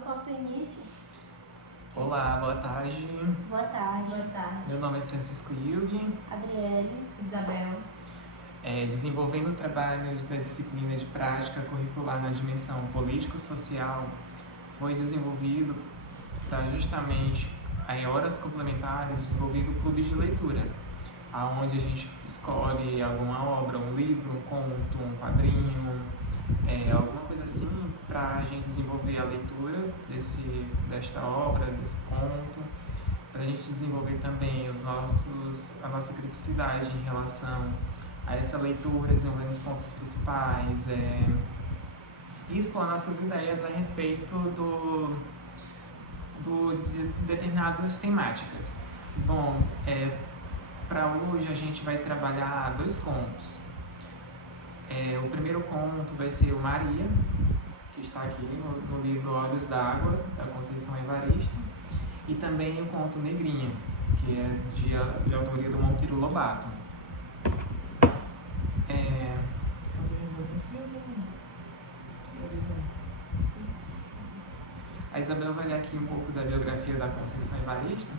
corta o início. Olá, boa tarde. Boa tarde. Boa tarde. Meu nome é Francisco Hilg. Adriele. Isabel. Desenvolvendo o trabalho da disciplina de prática curricular na dimensão político-social, foi desenvolvido para justamente, em horas complementares, desenvolvido o clube de leitura, onde a gente escolhe alguma obra, um livro, um conto, um quadrinho, alguma coisa assim, para a gente desenvolver a leitura desta obra, desse conto, para a gente desenvolver também a nossa criticidade em relação a essa leitura, desenvolvendo os pontos principais e expor nossas ideias a respeito de determinadas temáticas. Bom, para hoje a gente vai trabalhar 2 contos. O primeiro conto vai ser o Maria, que está aqui no livro Olhos d'Água, da Conceição Evaristo, e também o conto Negrinha, que é de autoria do Monteiro Lobato. A Isabel vai ler aqui um pouco da biografia da Conceição Evaristo,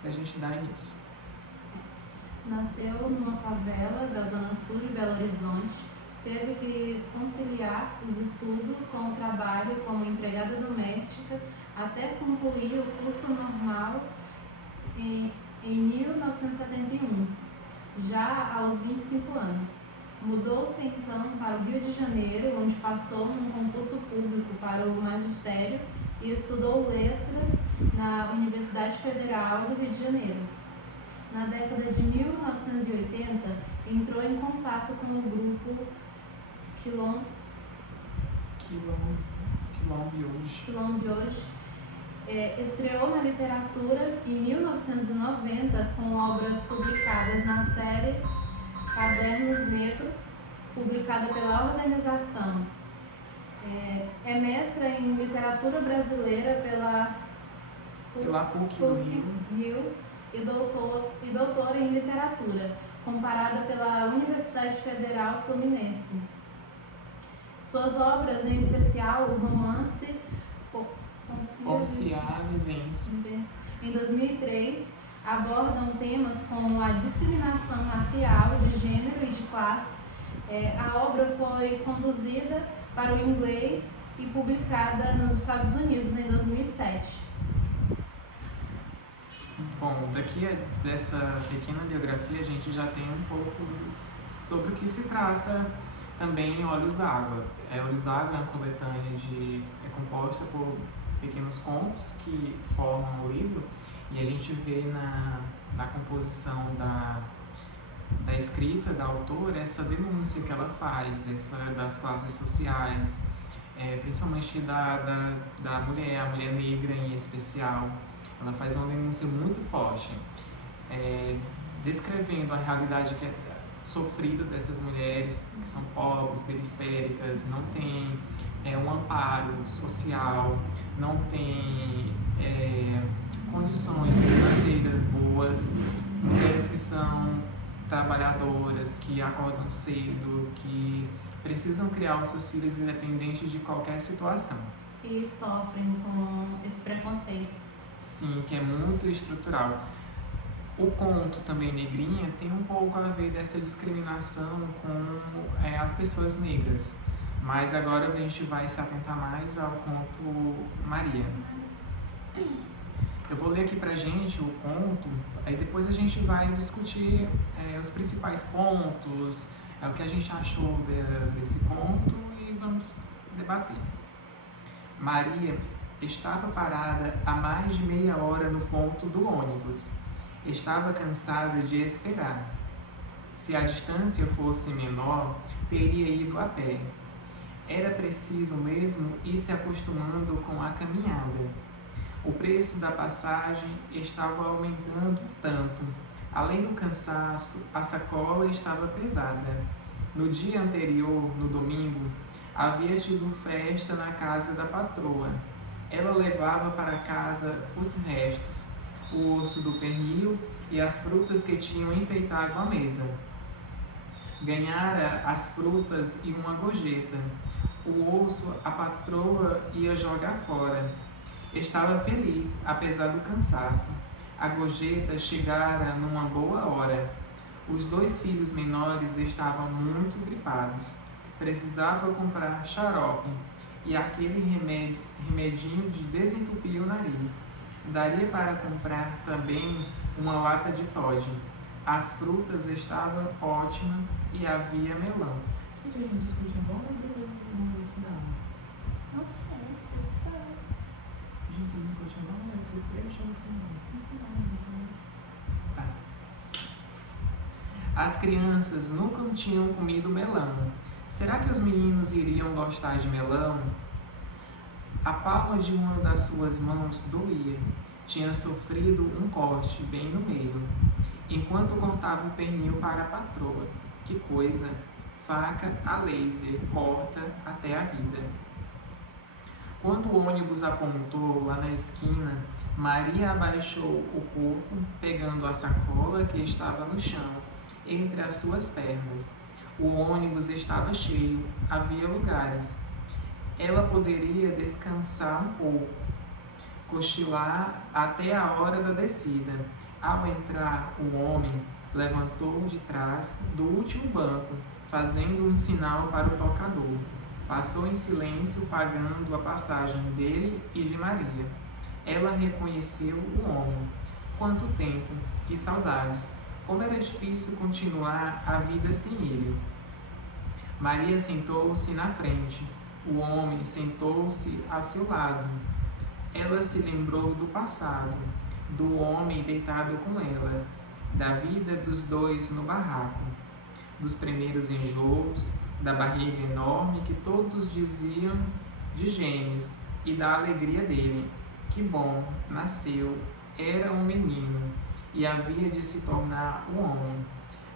para a gente dar início. Nasceu numa favela da Zona Sul de Belo Horizonte, teve que conciliar os estudos com o trabalho como empregada doméstica até concluir o curso normal em 1971, já aos 25 anos. Mudou-se então para o Rio de Janeiro, onde passou num concurso público para o magistério e estudou letras na Universidade Federal do Rio de Janeiro. Na década de 1980, entrou em contato com o grupo Quilombioj. Estreou na literatura em 1990 com obras publicadas na série Cadernos Negros, publicada pela organização. É mestra em literatura brasileira pela PUC do Rio e doutora em literatura, comparada pela Universidade Federal Fluminense. Suas obras, em especial o romance Ponciar Vivência, em 2003, abordam temas como a discriminação racial, de gênero e de classe. A obra foi conduzida para o inglês e publicada nos Estados Unidos em 2007. Bom, daqui dessa pequena biografia a gente já tem um pouco sobre o que se trata também em Olhos d'Água. Olhos d'Água é uma coletânea composta por pequenos contos que formam o livro, e a gente vê na composição da escrita da autora essa denúncia que ela faz das classes sociais, principalmente da mulher, a mulher negra em especial. Ela faz uma denúncia muito forte, descrevendo a realidade que é sofrida dessas mulheres que são pobres, periféricas, não têm um amparo social, não têm condições financeiras boas, mulheres que são trabalhadoras, que acordam cedo, que precisam criar os seus filhos independente de qualquer situação. E sofrem com esse preconceito. Sim, que é muito estrutural. O conto também Negrinha tem um pouco a ver dessa discriminação com as pessoas negras, mas agora a gente vai se atentar mais ao conto Maria. Eu vou ler aqui pra gente o conto, aí depois a gente vai discutir os principais pontos, o que a gente achou desse conto e vamos debater. Maria estava parada há mais de meia hora no ponto do ônibus. Estava cansada de esperar. Se a distância fosse menor, teria ido a pé. Era preciso mesmo ir se acostumando com a caminhada. O preço da passagem estava aumentando tanto. Além do cansaço, a sacola estava pesada. No dia anterior, no domingo, havia tido festa na casa da patroa. Ela levava para casa os restos, o osso do pernil e as frutas que tinham enfeitado a mesa. Ganhara as frutas e uma gorjeta. O osso a patroa ia jogar fora. Estava feliz, apesar do cansaço. A gorjeta chegara numa boa hora. Os 2 filhos menores estavam muito gripados. Precisava comprar xarope e aquele remedinho de desentupir o nariz. Daria para comprar também uma lata de Toddy. As frutas estavam ótimas e havia melão. Gente, a gente discutiu agora no final. Não sei, não sei se sabe. A gente discutiu agora esse trecho no final. Tá. As crianças nunca tinham comido melão. Será que os meninos iriam gostar de melão? A palma de uma das suas mãos doía. Tinha sofrido um corte bem no meio, enquanto cortava o pernil para a patroa. Que coisa! Faca a laser corta até a vida. Quando o ônibus apontou lá na esquina, Maria abaixou o corpo, pegando a sacola que estava no chão, entre as suas pernas. O ônibus estava cheio, havia lugares. Ela poderia descansar um pouco, cochilar até a hora da descida. Ao entrar, o homem levantou de trás do último banco, fazendo um sinal para o tocador. Passou em silêncio, pagando a passagem dele e de Maria. Ela reconheceu o homem. Quanto tempo, que saudades! Como era difícil continuar a vida sem ele. Maria sentou-se na frente. O homem sentou-se a seu lado. Ela se lembrou do passado, do homem deitado com ela, da vida dos 2 no barraco, dos primeiros enjoos, da barriga enorme que todos diziam de gêmeos e da alegria dele. Que bom, nasceu, era um menino e havia de se tornar um homem.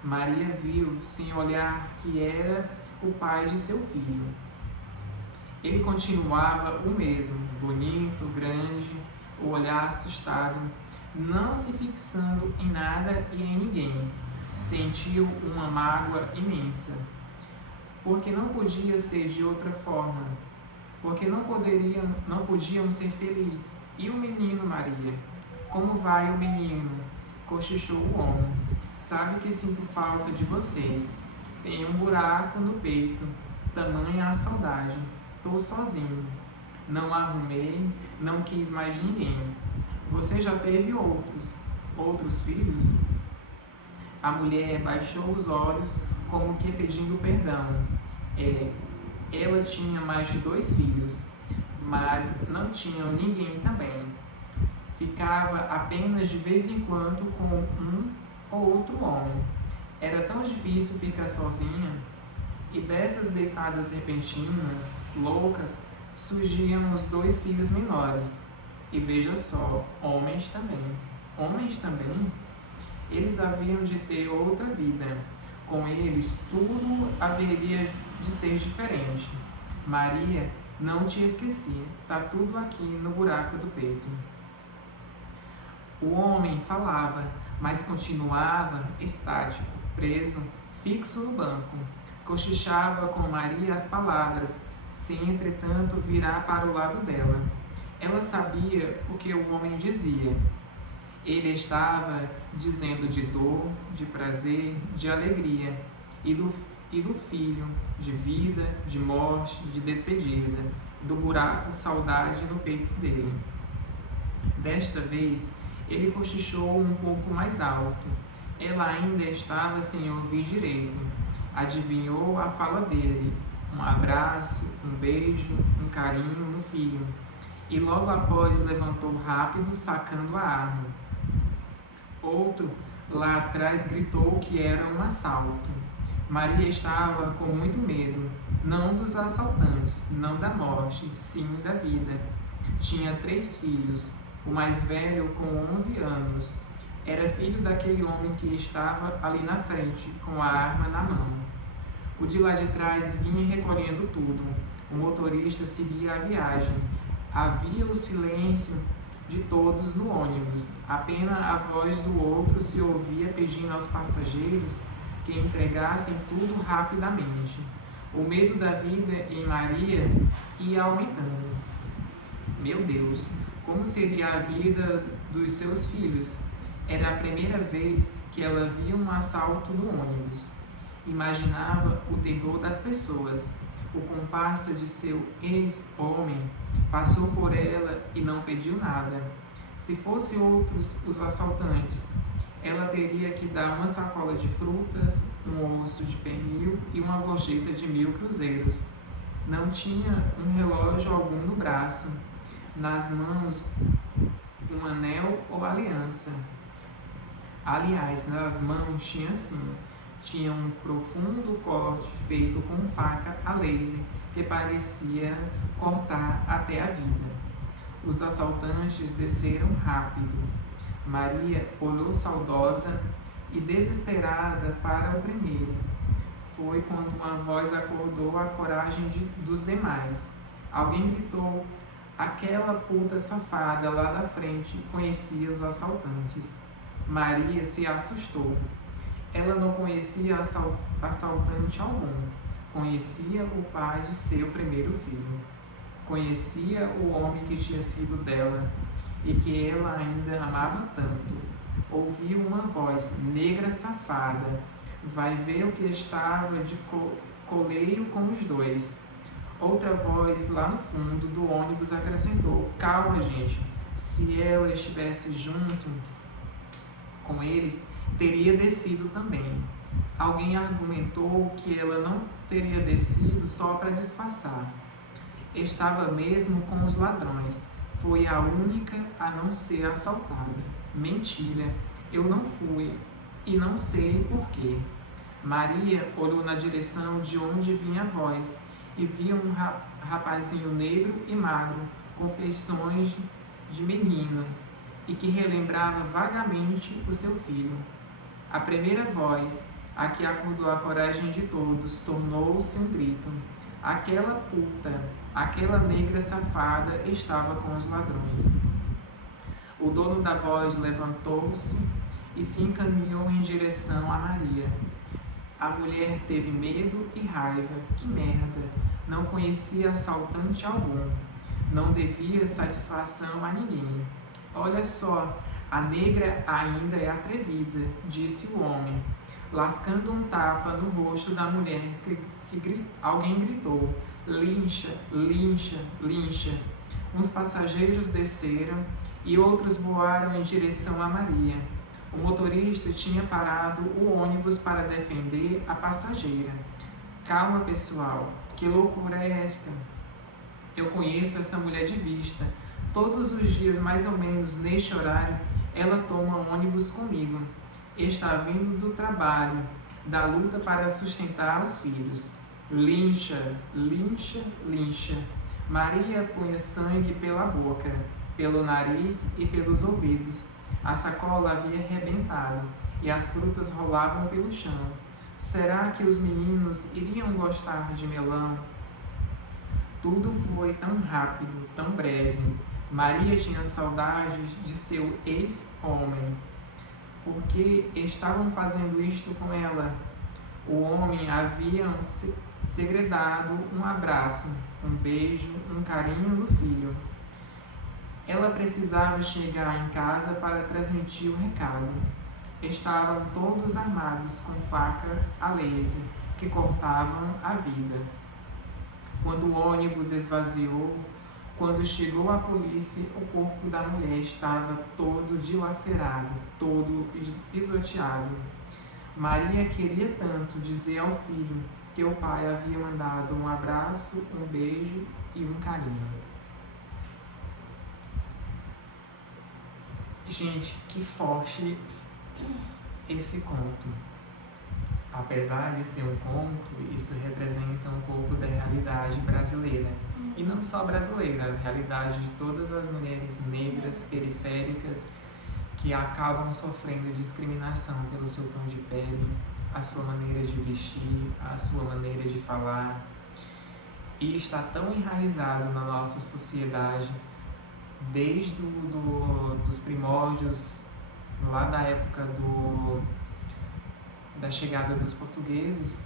Maria viu, sem olhar, que era o pai de seu filho. Ele continuava o mesmo, bonito, grande, o olhar assustado, não se fixando em nada e em ninguém. Sentiu uma mágoa imensa, porque não podia ser de outra forma, porque não podiam ser felizes. E o menino, Maria? Como vai o menino? Cochichou o homem. Sabe que sinto falta de vocês. Tenho um buraco no peito, tamanha a saudade. Tô sozinho. Não arrumei, não quis mais ninguém. Você já teve outros filhos? A mulher baixou os olhos, como que pedindo perdão. Ela tinha mais de 2 filhos, mas não tinha ninguém também. Ficava apenas de vez em quando com um ou outro homem. Era tão difícil ficar sozinha. E dessas deitadas repentinas, loucas, surgiam os 2 filhos menores. E veja só, homens também. Homens também? Eles haviam de ter outra vida. Com eles, tudo haveria de ser diferente. Maria, não te esqueci. Tá tudo aqui no buraco do peito. O homem falava, mas continuava estático, preso, fixo no banco. Cochichava com Maria as palavras, sem entretanto virar para o lado dela. Ela sabia o que o homem dizia. Ele estava dizendo de dor, de prazer, de alegria, e do filho, de vida, de morte, de despedida, do buraco saudade no peito dele. Desta vez, ele cochichou um pouco mais alto. Ela ainda estava sem ouvir direito. Adivinhou a fala dele, um abraço, um beijo, um carinho no filho. E logo após levantou rápido, sacando a arma. Outro lá atrás gritou que era um assalto. Maria estava com muito medo, não dos assaltantes, não da morte, sim da vida. Tinha 3 filhos, o mais velho com 11 anos. Era filho daquele homem que estava ali na frente, com a arma na mão. O de lá de trás vinha recolhendo tudo. O motorista seguia a viagem. Havia o silêncio de todos no ônibus. Apenas a voz do outro se ouvia pedindo aos passageiros que entregassem tudo rapidamente. O medo da vida em Maria ia aumentando. Meu Deus, como seria a vida dos seus filhos? Era a primeira vez que ela via um assalto no ônibus. Imaginava o terror das pessoas. O comparsa de seu ex-homem passou por ela e não pediu nada. Se fossem outros os assaltantes, ela teria que dar uma sacola de frutas, um osso de pernil e uma gorjeta de 1000 cruzeiros. Não tinha um relógio algum no braço, nas mãos um anel ou aliança. Aliás, nas mãos tinha sim, tinha um profundo corte feito com faca a laser, que parecia cortar até a vida. Os assaltantes desceram rápido. Maria olhou saudosa e desesperada para o primeiro. Foi quando uma voz acordou a coragem dos demais. Alguém gritou: aquela puta safada lá da frente conhecia os assaltantes. Maria se assustou. Ela não conhecia assaltante algum. Conhecia o pai de seu primeiro filho. Conhecia o homem que tinha sido dela e que ela ainda amava tanto. Ouviu uma voz: negra safada, vai ver o que estava de coleio com os dois. Outra voz lá no fundo do ônibus acrescentou: calma, gente, se ela estivesse junto com eles, teria descido também. Alguém argumentou que ela não teria descido só para disfarçar. Estava mesmo com os ladrões. Foi a única a não ser assaltada. Mentira, eu não fui e não sei porquê. Maria olhou na direção de onde vinha a voz e via um rapazinho negro e magro, com feições de menino, e que relembrava vagamente o seu filho. A primeira voz, a que acordou a coragem de todos, tornou-se um grito. Aquela puta, aquela negra safada estava com os ladrões. O dono da voz levantou-se e se encaminhou em direção a Maria. A mulher teve medo e raiva. Que merda! Não conhecia assaltante algum. Não devia satisfação a ninguém. Olha só, a negra ainda é atrevida, disse o homem, lascando um tapa no rosto da mulher alguém gritou: lincha, lincha, lincha. Uns passageiros desceram e outros voaram em direção a Maria. O motorista tinha parado o ônibus para defender a passageira. Calma, pessoal, que loucura é esta? Eu conheço essa mulher de vista. Todos os dias, mais ou menos neste horário, ela toma um ônibus comigo. Está vindo do trabalho, da luta para sustentar os filhos. Lincha, lincha, lincha. Maria punha sangue pela boca, pelo nariz e pelos ouvidos. A sacola havia arrebentado e as frutas rolavam pelo chão. Será que os meninos iriam gostar de melão? Tudo foi tão rápido, tão breve. Maria tinha saudades de seu ex-homem. Por que estavam fazendo isto com ela? O homem havia segredado um abraço, um beijo, um carinho no filho. Ela precisava chegar em casa para transmitir o recado. Estavam todos armados com faca a laser, que cortavam a vida. Quando o ônibus esvaziou, quando chegou a polícia, o corpo da mulher estava todo dilacerado, todo pisoteado. Maria queria tanto dizer ao filho que o pai havia mandado um abraço, um beijo e um carinho. Gente, que forte esse conto. Apesar de ser um conto, isso representa um pouco da realidade brasileira. E não só brasileira, a realidade de todas as mulheres negras, periféricas, que acabam sofrendo discriminação pelo seu tom de pele, a sua maneira de vestir, a sua maneira de falar. E está tão enraizado na nossa sociedade, desde dos primórdios, lá da época da chegada dos portugueses,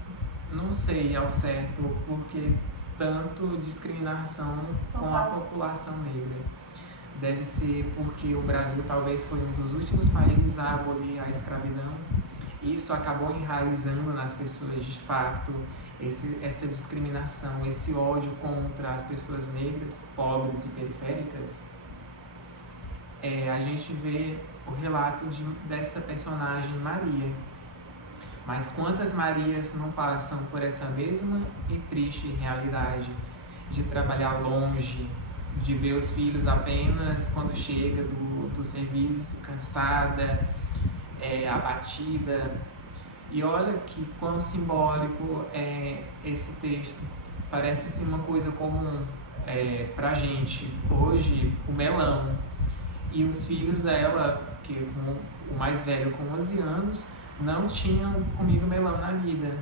não sei ao certo por que tanto discriminação com a população negra. Deve ser porque o Brasil talvez foi um dos últimos países a abolir a escravidão. Isso acabou enraizando nas pessoas, de fato, essa discriminação, esse ódio contra as pessoas negras, pobres e periféricas. A gente vê o relato dessa personagem Maria. Mas quantas Marias não passam por essa mesma e triste realidade de trabalhar longe, de ver os filhos apenas quando chega do serviço, cansada, abatida. E olha que quão simbólico é esse texto. Parece ser uma coisa comum pra gente. Hoje, o melão. E os filhos dela, que o mais velho com 11 anos, não tinham comido melão na vida.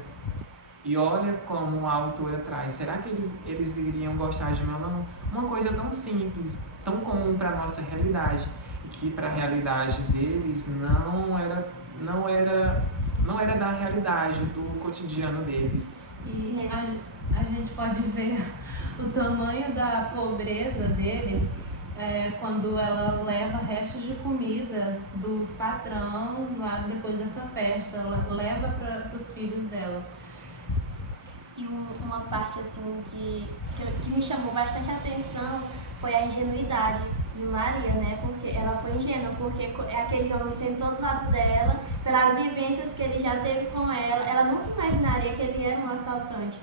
E olha como a autora traz. Será que eles iriam gostar de melão? Uma coisa tão simples, tão comum para a nossa realidade, que para a realidade deles não era da realidade, do cotidiano deles. E a gente pode ver o tamanho da pobreza deles quando ela leva restos de comida dos patrão lá depois dessa festa, ela leva para os filhos dela. E uma parte assim que me chamou bastante atenção foi a ingenuidade de Maria, né? Porque ela foi ingênua, porque aquele homem sentou do lado dela, pelas vivências que ele já teve com ela nunca imaginaria que ele era um assaltante.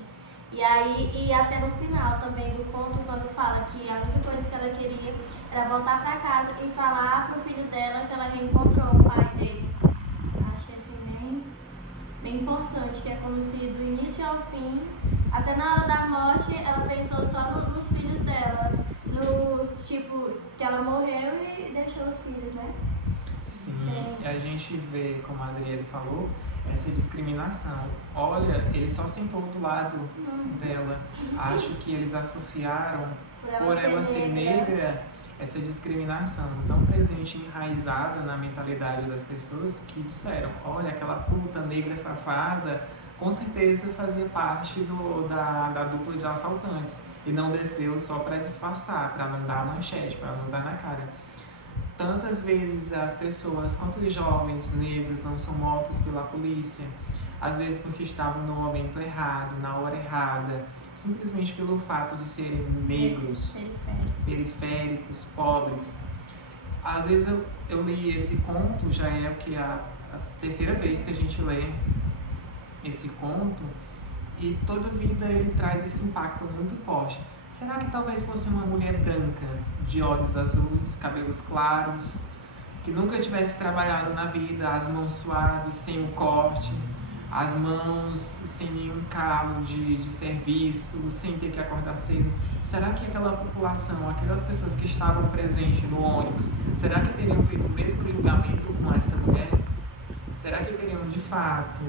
E até no final também do conto, quando fala que a única coisa que ela queria era voltar para casa e falar pro filho dela que ela reencontrou o pai dele. Achei assim bem importante, que é como se do início ao fim, até na hora da morte, ela pensou só nos filhos dela, no tipo que ela morreu e deixou os filhos, né? Sim, e a gente vê, como a Adriele falou, essa discriminação. Olha, ele só sentou do lado dela. Acho que eles associaram, por ela ser negra, essa discriminação tão presente e enraizada na mentalidade das pessoas, que disseram, olha, aquela puta negra safada com certeza fazia parte da dupla de assaltantes e não desceu só para disfarçar, para não dar manchete, para não dar na cara. Tantas vezes as pessoas, quantos jovens negros não são mortos pela polícia, às vezes porque estavam no momento errado, na hora errada, simplesmente pelo fato de serem negros, periféricos, pobres. Às vezes eu li esse conto, já é a terceira vez que a gente lê esse conto, e toda vida ele traz esse impacto muito forte. Será que talvez fosse uma mulher branca, de olhos azuis, cabelos claros, que nunca tivesse trabalhado na vida, as mãos suaves, sem um corte, as mãos sem nenhum calo de serviço, sem ter que acordar cedo? Será que aquela população, aquelas pessoas que estavam presentes no ônibus, será que teriam feito o mesmo julgamento com essa mulher? Será que teriam de fato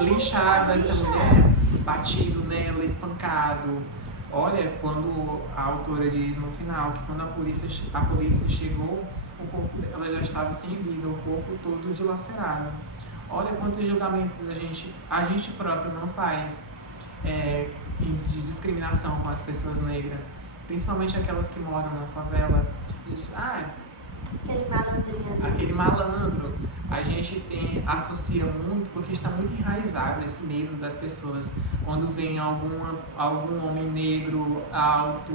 linchado essa mulher, batido nela, espancado? Olha, quando a autora diz no final que quando a polícia chegou, o corpo dela já estava sem vida, o corpo todo dilacerado. Olha quantos julgamentos a gente próprio não faz de discriminação com as pessoas negras, principalmente aquelas que moram na favela. Diz, aquele malandro, a gente associa muito porque está muito enraizado esse medo das pessoas. Quando vem algum homem negro alto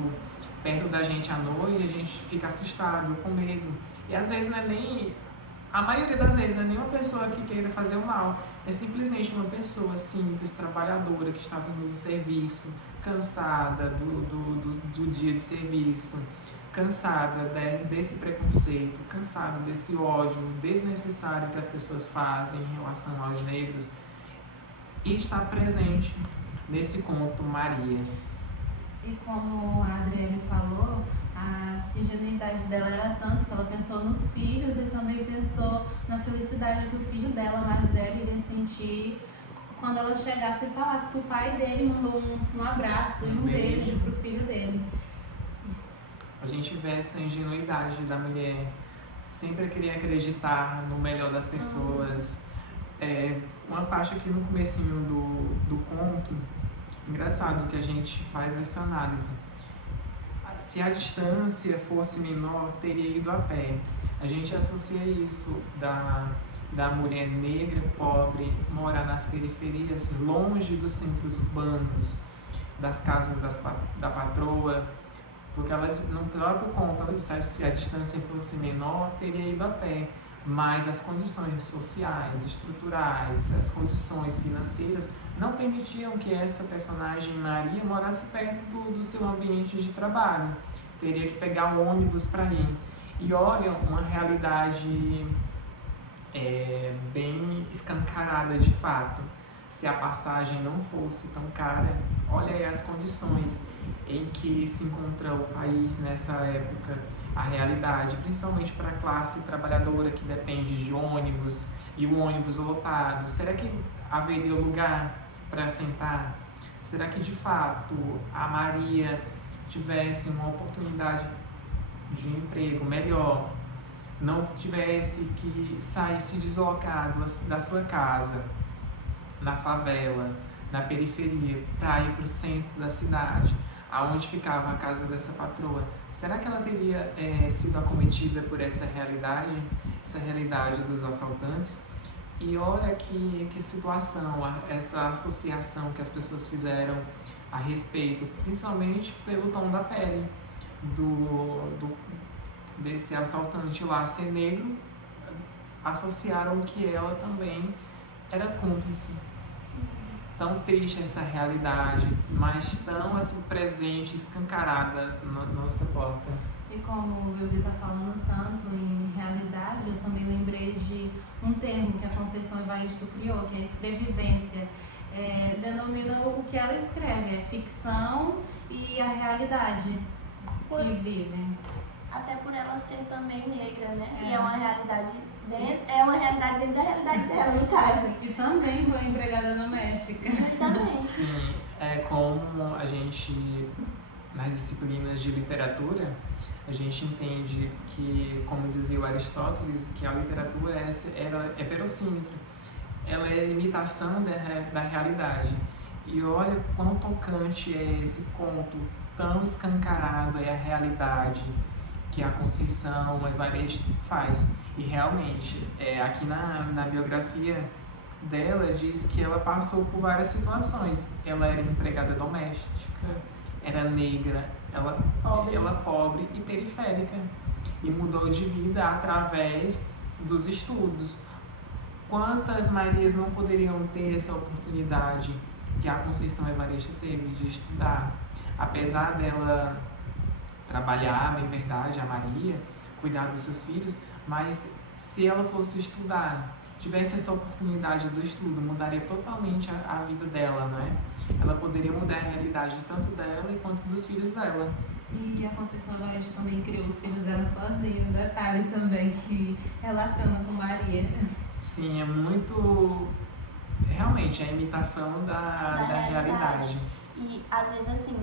perto da gente à noite, a gente fica assustado, com medo. E às vezes não é nem, a maioria das vezes não é nem uma pessoa que queira fazer o mal, é simplesmente uma pessoa simples, trabalhadora, que está vindo do serviço, cansada do dia de serviço, cansada desse preconceito, cansada desse ódio desnecessário que as pessoas fazem em relação aos negros, e está presente nesse conto Maria. E como a Adriele falou, a ingenuidade dela era tanto que ela pensou nos filhos e também pensou na felicidade que o filho dela mais velho iria sentir quando ela chegasse e falasse que o pai dele mandou um abraço e um beijo para o filho dele. A gente vê essa ingenuidade da mulher, sempre querer acreditar no melhor das pessoas, Uma parte aqui no comecinho do conto, engraçado que a gente faz essa análise. Se a distância fosse menor, teria ido a pé. A gente associa isso da mulher negra, pobre, morar nas periferias, longe dos centros urbanos, das casas da patroa, porque ela, no próprio conto, ela disse que se a distância fosse menor, teria ido a pé. Mas as condições sociais, estruturais, as condições financeiras não permitiam que essa personagem Maria morasse perto do seu ambiente de trabalho. Teria que pegar um ônibus para ir. E olha, uma realidade bem escancarada de fato. Se a passagem não fosse tão cara, olha aí as condições em que se encontra o país nessa época, a realidade, principalmente para a classe trabalhadora que depende de ônibus e o ônibus lotado. Será que haveria lugar para sentar? Será que de fato a Maria tivesse uma oportunidade de emprego melhor, não tivesse que sair, se deslocar da sua casa, na favela, na periferia, para ir para o centro da cidade, aonde ficava a casa dessa patroa? Será que ela teria sido acometida por essa realidade dos assaltantes? E olha que situação, essa associação que as pessoas fizeram a respeito, principalmente pelo tom da pele desse assaltante lá ser negro, associaram que ela também era cúmplice. Tão triste essa realidade, mas tão assim, presente, escancarada na nossa porta. E como o Wilby está falando tanto em realidade, eu também lembrei de um termo que a Conceição Evaristo criou, que é a escrevivência. Denomina o que ela escreve, é ficção e a realidade que vivem. Até por ela ser também negra, né? E é uma realidade dentro da realidade dela, no caso. E também foi empregada doméstica. Justamente. Sim, como a gente, nas disciplinas de literatura, a gente entende que, como dizia o Aristóteles, que a literatura é verossímil. Ela é imitação da realidade. E olha quão tocante é esse conto, tão escancarado é a realidade que a Conceição Evaristo faz. E realmente, aqui na biografia dela, diz que ela passou por várias situações. Ela era empregada doméstica, era negra, ela pobre e periférica. E mudou de vida através dos estudos. Quantas Marias não poderiam ter essa oportunidade que a Conceição Evaristo teve de estudar? Apesar dela trabalhar, bem verdade, a Maria, cuidar dos seus filhos, mas se ela fosse estudar, tivesse essa oportunidade do estudo, mudaria totalmente a vida dela, não é? Ela poderia mudar a realidade tanto dela quanto dos filhos dela. E a Conceição Evaristo também criou os filhos dela sozinha, um detalhe também que relaciona com Maria. Sim, é muito... Realmente, é a imitação da realidade. E às vezes assim,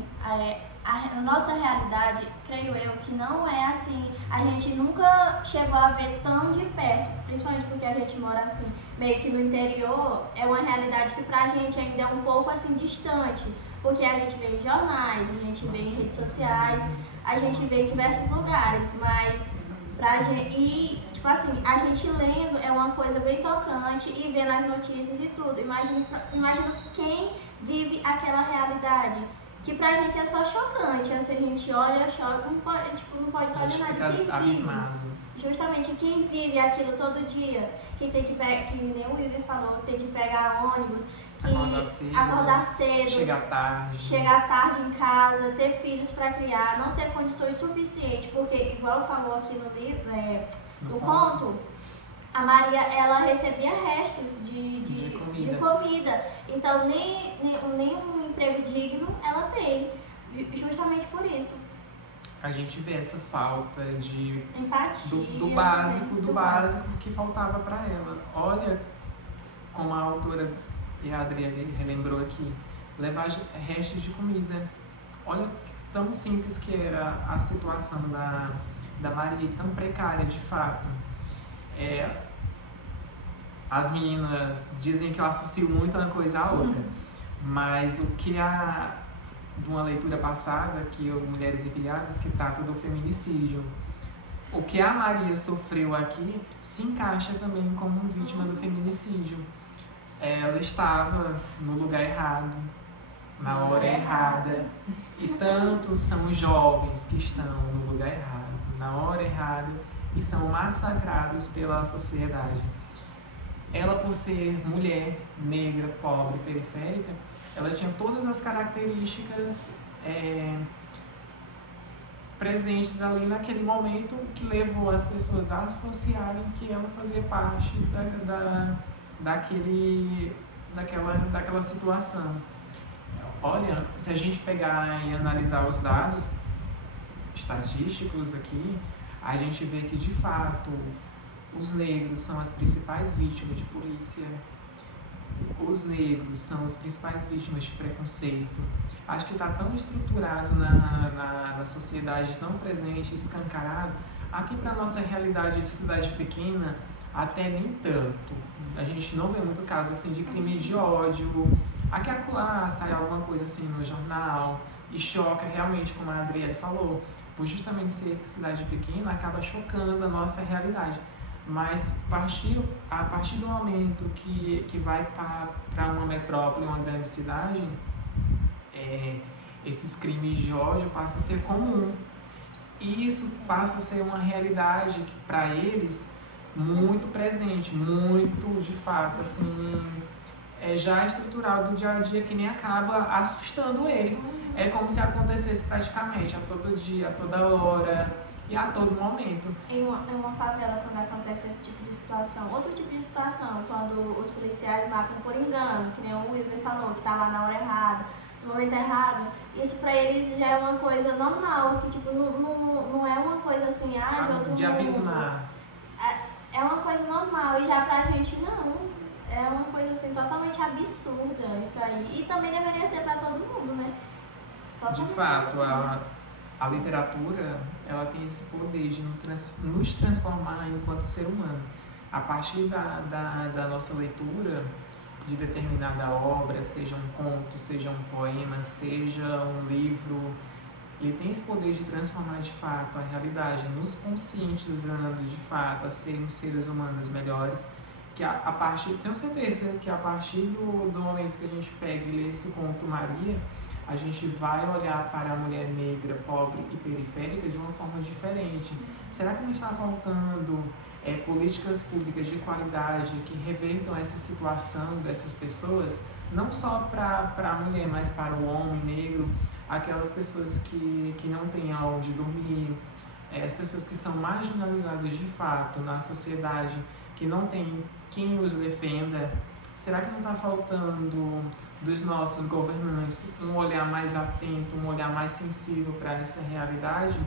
a nossa realidade, creio eu, que não é assim, a gente nunca chegou a ver tão de perto, principalmente porque a gente mora assim, meio que no interior, é uma realidade que pra gente ainda é um pouco assim distante, porque a gente vê em jornais, a gente vê em redes sociais, a gente vê em diversos lugares, mas pra gente, tipo assim, a gente lendo é uma coisa bem tocante e vendo as notícias e tudo, imagina quem vive aquela realidade, que pra gente é só chocante, assim, a gente olha, choca, não pode fazer nada. Quem abismado. vive, justamente quem vive aquilo todo dia, que tem que pegar, que nem o Wilber falou, tem que pegar ônibus, que acordar cedo, chegar tarde em casa, ter filhos para criar, não ter condições suficientes, porque igual falou aqui no livro, no conto, a Maria, ela recebia restos de comida. Então nenhum emprego digno ela tem, justamente por isso. A gente vê essa falta de empatia, do básico que faltava para ela. Olha como a autora e a Adriane relembrou aqui, levar restos de comida. Olha tão simples que era a situação da Maria, tão precária de fato. As meninas dizem que eu associo muito uma coisa à outra, mas o que de uma leitura passada, que o Mulheres Empilhadas, que trata do feminicídio, o que a Maria sofreu aqui se encaixa também como vítima do feminicídio. Ela estava no lugar errado, na hora errada, e tanto são os jovens que estão no lugar errado, na hora errada, e são massacrados pela sociedade. Ela, por ser mulher, negra, pobre, periférica, ela tinha todas as características presentes ali naquele momento que levou as pessoas a associarem que ela fazia parte daquela situação. Olha, se a gente pegar e analisar os dados estatísticos aqui, a gente vê que, de fato, os negros são as principais vítimas de polícia, os negros são as principais vítimas de preconceito. Acho que está tão estruturado na sociedade, tão presente, escancarado. Aqui, para a nossa realidade de cidade pequena, até nem tanto. A gente não vê muito caso assim, de crime de ódio. Aqui acolá sai alguma coisa assim no jornal e choca realmente, como a Adriele falou, por justamente ser cidade pequena, acaba chocando a nossa realidade. Mas a partir do momento que vai para uma metrópole, uma grande cidade, esses crimes de ódio passam a ser comum. E isso passa a ser uma realidade que, para eles, muito presente, muito, de fato, assim, já estrutural do dia a dia, que nem acaba assustando eles. É como se acontecesse praticamente a todo dia, a toda hora e a todo momento. Em uma favela, quando acontece esse tipo de situação, outro tipo de situação, quando os policiais matam por engano, que nem o Wilber falou, que estava na hora errada, no momento errado, isso pra eles já é uma coisa normal, que tipo, não é uma coisa assim, de outro mundo. De abismar. É uma coisa normal, e já pra gente não. É uma coisa assim totalmente absurda isso aí. E também deveria ser pra todo mundo, né? Totalmente de fato, absurdo. a literatura, ela tem esse poder de nos transformar enquanto ser humano. A partir da nossa leitura de determinada obra, seja um conto, seja um poema, seja um livro, ele tem esse poder de transformar de fato a realidade, nos conscientizando de fato a sermos seres humanos melhores, que tenho certeza que a partir do momento que a gente pega e lê esse conto Maria, a gente vai olhar para a mulher negra, pobre e periférica de uma forma diferente. Será que não está faltando políticas públicas de qualidade que revertam essa situação dessas pessoas, não só para a mulher, mas para o homem negro, aquelas pessoas que não têm aonde dormir, as pessoas que são marginalizadas de fato na sociedade, que não tem quem os defenda? Será que não está faltando dos nossos governantes um olhar mais atento, um olhar mais sensível para essa realidade,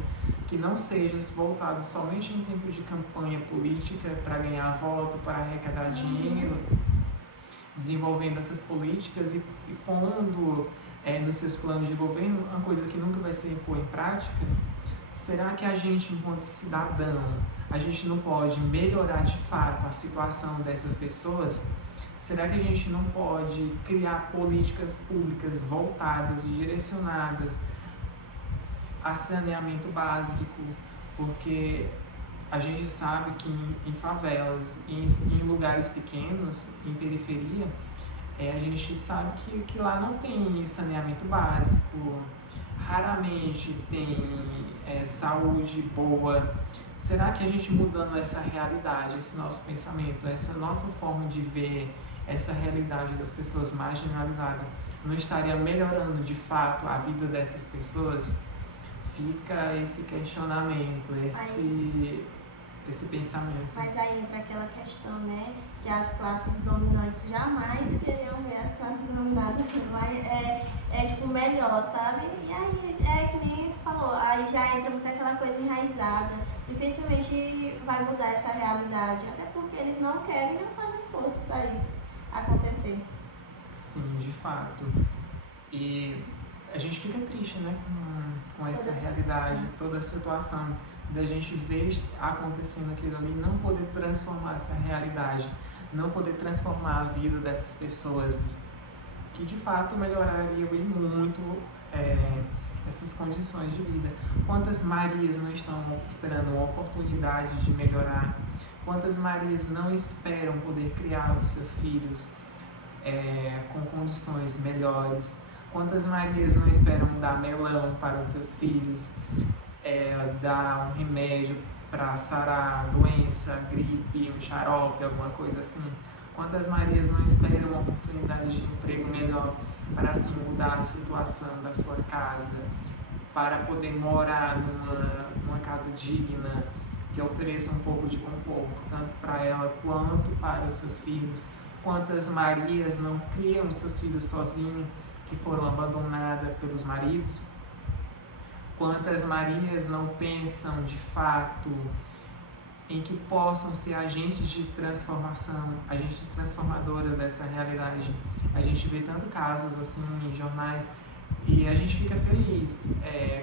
que não seja voltado somente em tempo de campanha política para ganhar voto, para arrecadar dinheiro, desenvolvendo essas políticas e pondo nos seus planos de governo uma coisa que nunca vai ser pôr em prática? Será que a gente, enquanto cidadão, a gente não pode melhorar de fato a situação dessas pessoas? Será que a gente não pode criar políticas públicas voltadas e direcionadas a saneamento básico? Porque a gente sabe que em favelas, em lugares pequenos, em periferia, a gente sabe que lá não tem saneamento básico, raramente tem saúde boa. Será que a gente mudando essa realidade, esse nosso pensamento, essa nossa forma de ver essa realidade das pessoas marginalizadas, não estaria melhorando de fato a vida dessas pessoas? Fica esse questionamento, esse pensamento. Mas aí entra aquela questão, né, que as classes dominantes jamais queriam ver as classes dominadas tipo melhor, sabe? E aí que nem tu falou, aí já entra muito aquela coisa enraizada. Dificilmente vai mudar essa realidade, até porque eles não querem e não fazem força para isso acontecer. Sim, de fato. E a gente fica triste, né, com essa realidade, toda a situação da gente ver acontecendo aquilo ali e não poder transformar essa realidade. não poder transformar a vida dessas pessoas, que de fato melhorariam e muito essas condições de vida. Quantas Marias não estão esperando uma oportunidade de melhorar? Quantas Marias não esperam poder criar os seus filhos com condições melhores? Quantas Marias não esperam dar melão para os seus filhos, dar um remédio para sarar a doença, gripe, um xarope, alguma coisa assim? Quantas Marias não esperam uma oportunidade de emprego melhor para assim mudar a situação da sua casa, para poder morar numa casa digna, que ofereça um pouco de conforto, tanto para ela quanto para os seus filhos? Quantas Marias não criam seus filhos sozinhos, que foram abandonadas pelos maridos? Quantas Marias não pensam de fato em que possam ser agentes de transformação, agentes transformadora dessa realidade? A gente vê tantos casos assim em jornais e a gente fica feliz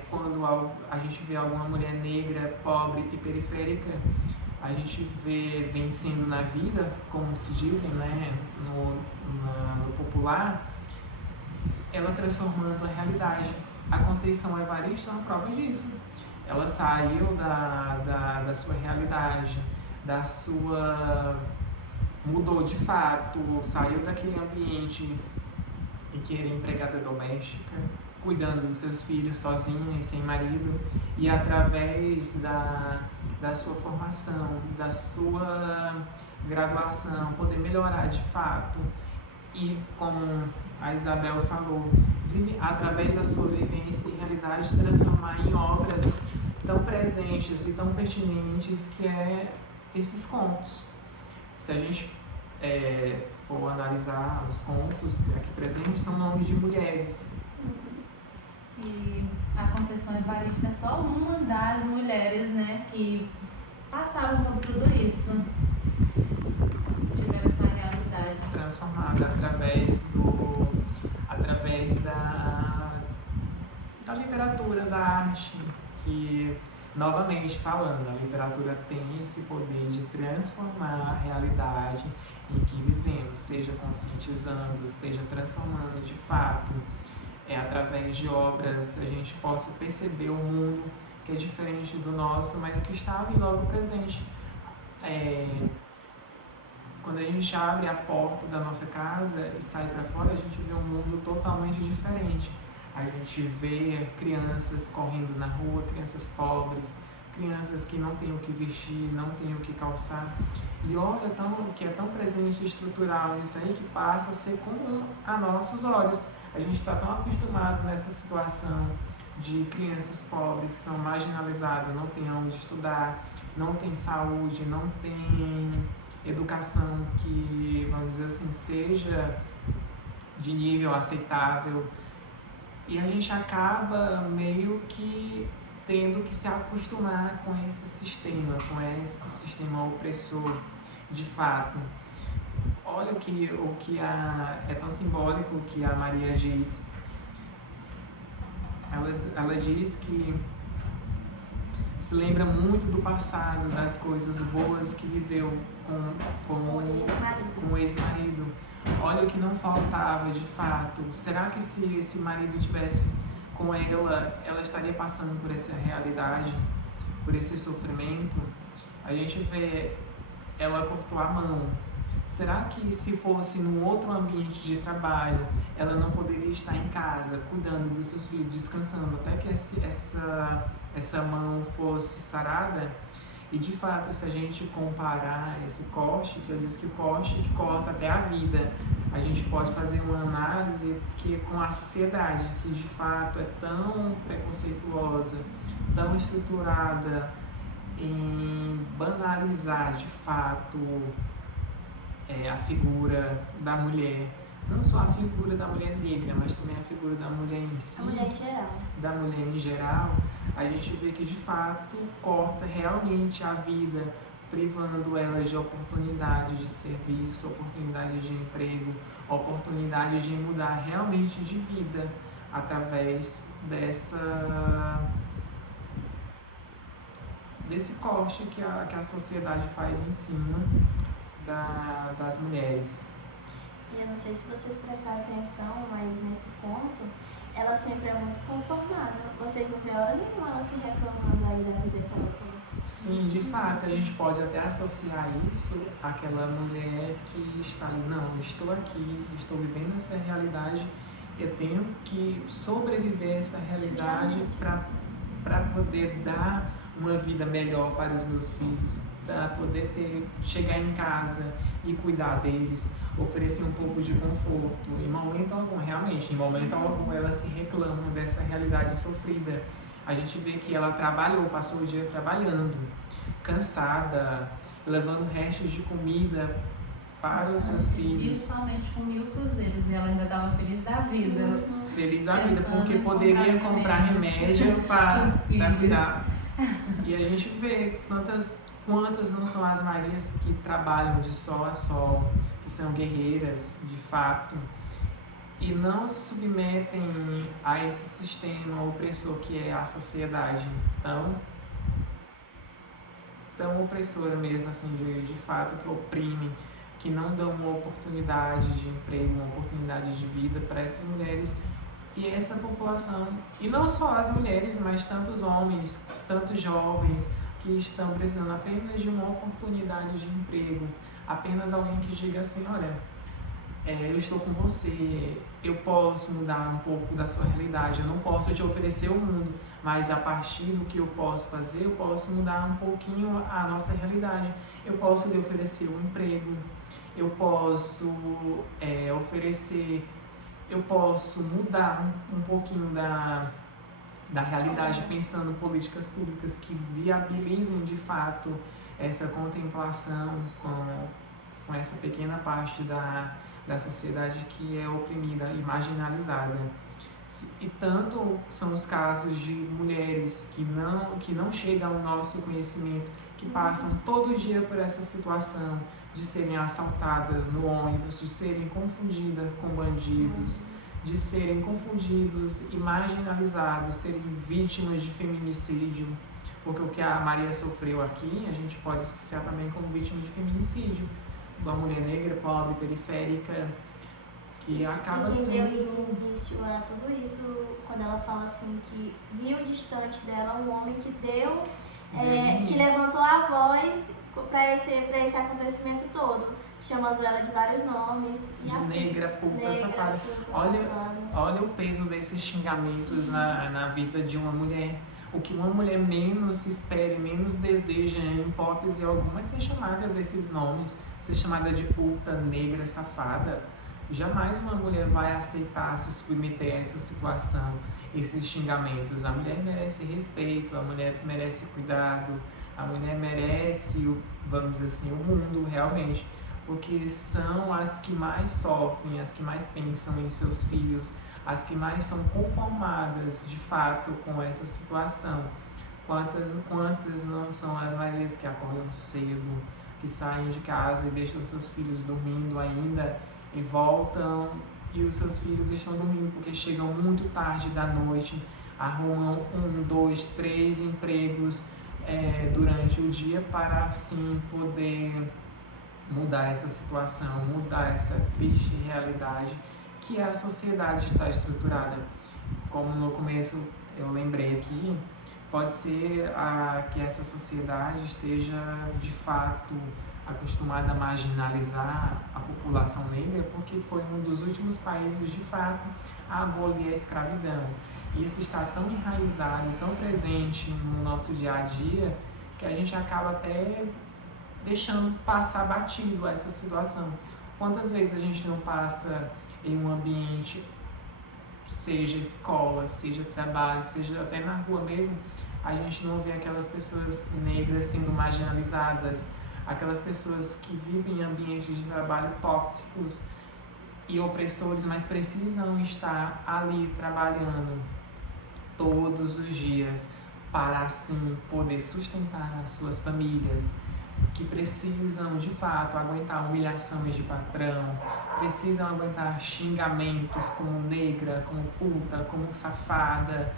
quando a gente vê alguma mulher negra, pobre e periférica, a gente vê vencendo na vida, como se dizem, né, no popular, ela transformando a realidade. A Conceição Evaristo é uma prova disso. Ela saiu da sua realidade, mudou de fato, saiu daquele ambiente em que era empregada doméstica, cuidando dos seus filhos sozinha e sem marido, e através da sua formação, da sua graduação, poder melhorar de fato. E como a Isabel falou, através da sua vivência e realidade, transformar em obras tão presentes e tão pertinentes que esses contos. Se a gente for analisar os contos aqui presentes, são nomes de mulheres. E a Conceição Evaristo é só uma das mulheres, né, que passaram por tudo isso, tiveram essa realidade Transformada através da literatura, da arte, que, novamente falando, a literatura tem esse poder de transformar a realidade em que vivemos, seja conscientizando, seja transformando de fato, através de obras a gente possa perceber o mundo que é diferente do nosso, mas que está ali logo presente. Quando a gente abre a porta da nossa casa e sai para fora, a gente vê um mundo totalmente diferente. A gente vê crianças correndo na rua, crianças pobres, crianças que não têm o que vestir, não têm o que calçar. E olha que é tão presente e estrutural isso aí, que passa a ser comum a nossos olhos. A gente está tão acostumado nessa situação de crianças pobres que são marginalizadas, não têm onde estudar, não têm saúde, não têm educação que, vamos dizer assim, seja de nível aceitável. E a gente acaba meio que tendo que se acostumar com esse sistema opressor, de fato. Olha o que é tão simbólico que a Maria diz. Ela diz que se lembra muito do passado, das coisas boas que viveu com o ex-marido. Olha o que não faltava de fato. Será que se esse marido tivesse com ela estaria passando por essa realidade, por esse sofrimento? A gente vê, ela cortou a mão. Será que se fosse num outro ambiente de trabalho, ela não poderia estar em casa, cuidando dos seus filhos, descansando, até que essa mão fosse sarada? E de fato, se a gente comparar esse corte, que eu disse que o corte que corta até a vida, a gente pode fazer uma análise que com a sociedade, que de fato é tão preconceituosa, tão estruturada em banalizar de fato a figura da mulher, não só a figura da mulher negra, mas também a figura da mulher em si, da mulher em geral, a gente vê que de fato corta realmente a vida, privando elas de oportunidade de serviço, oportunidade de emprego, oportunidade de mudar realmente de vida através desse corte que a sociedade faz em cima das mulheres. E eu não sei se vocês prestaram atenção, mas nesse ponto, ela sempre é muito conformada. Vocês não vê hora nenhuma ela se reclamando aí da vida que ela tem. Sim, de fato, a gente pode até associar isso àquela mulher que está ali, não, estou aqui, estou vivendo essa realidade, eu tenho que sobreviver a essa realidade para poder dar uma vida melhor para os meus filhos, para poder chegar em casa e cuidar deles, oferecer um pouco de conforto. Em momento algum, realmente, em momento algum ela se reclama dessa realidade sofrida. A gente vê que ela trabalhou, passou o dia trabalhando, cansada, levando restos de comida para os seus filhos. E somente com 1.000 cruzeiros, e ela ainda estava feliz da vida. Feliz da vida, porque poderia comprar remédio para cuidar. E a gente vê quantas não são as Marias que trabalham de sol a sol, que são guerreiras, de fato, e não se submetem a esse sistema opressor que é a sociedade tão opressora mesmo, assim, de fato, que oprime, que não dão uma oportunidade de emprego, uma oportunidade de vida para essas mulheres e essa população. E não só as mulheres, mas tantos homens, tantos jovens que estão precisando apenas de uma oportunidade de emprego, apenas alguém que diga assim, olha, eu estou com você, eu posso mudar um pouco da sua realidade, eu não posso te oferecer o mundo, mas a partir do que eu posso fazer, eu posso mudar um pouquinho a nossa realidade. Eu posso lhe oferecer um emprego, eu posso eu posso mudar um pouquinho da realidade, pensando em políticas públicas que viabilizem de fato essa contemplação com essa pequena parte da sociedade que é oprimida e marginalizada. E tanto são os casos de mulheres que não chegam ao nosso conhecimento, que passam todo dia por essa situação de serem assaltadas no ônibus, de serem confundidas com bandidos, de serem confundidos e marginalizados, serem vítimas de feminicídio, porque o que a Maria sofreu aqui, a gente pode associar também como vítima de feminicídio, uma mulher negra, pobre, periférica, que acaba sendo... E quem deu início a tudo isso, quando ela fala assim, que viu distante dela um homem que que levantou a voz para esse acontecimento todo, chamando ela de vários nomes. De negra, puta, safada. Olha o peso desses xingamentos na vida de uma mulher. O que uma mulher menos espera, menos deseja, em hipótese alguma, é ser chamada desses nomes, ser chamada de puta, negra, safada. Jamais uma mulher vai aceitar se submeter a essa situação, esses xingamentos. A mulher merece respeito, a mulher merece cuidado, a mulher merece, vamos dizer assim, o mundo realmente, porque são as que mais sofrem, as que mais pensam em seus filhos, as que mais são conformadas de fato com essa situação. Quantas não são as Marias que acordam cedo, que saem de casa e deixam seus filhos dormindo ainda e voltam e os seus filhos estão dormindo porque chegam muito tarde da noite, arrumam 1, 2, 3 empregos durante o dia para assim poder mudar essa situação, mudar essa triste realidade que a sociedade está estruturada. Como no começo eu lembrei aqui, pode ser que essa sociedade esteja de fato acostumada a marginalizar a população negra porque foi um dos últimos países de fato a abolir a escravidão. E isso está tão enraizado, tão presente no nosso dia a dia, que a gente acaba até deixando passar batido essa situação. Quantas vezes a gente não passa em um ambiente, seja escola, seja trabalho, seja até na rua mesmo, a gente não vê aquelas pessoas negras sendo marginalizadas, aquelas pessoas que vivem em ambientes de trabalho tóxicos e opressores, mas precisam estar ali trabalhando todos os dias para assim poder sustentar as suas famílias, que precisam de fato aguentar humilhações de patrão, precisam aguentar xingamentos como negra, como puta, como safada,